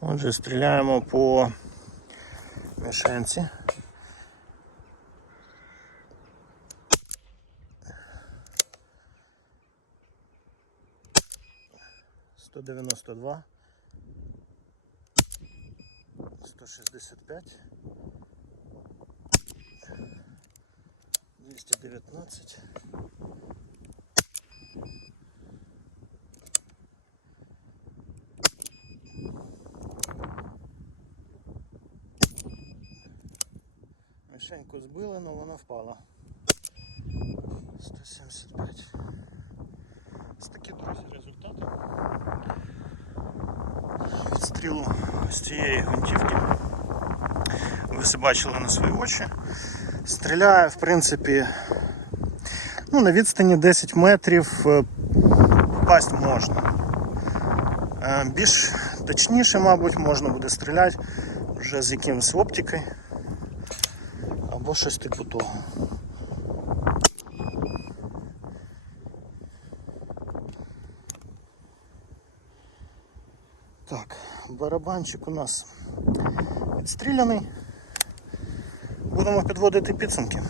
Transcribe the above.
Отже, стріляємо по мішенці. Сто дев'яносто два. Сто шістдесят п'ять. Двісті дев'ятнадцять. Мишеньку збили, але вона впала. 175. Ось такі, друзі, результати. Відстрілу з цієї гвинтівки. Ви все бачили на свої очі. Стріляє, в принципі, ну, на відстані 10 метрів е, попасть можна. Е, Більш точніше, мабуть, можна буде стріляти вже з якимось оптикою або щось типу того. Так, барабанчик у нас відстріляний. Будемо підводити підсумки.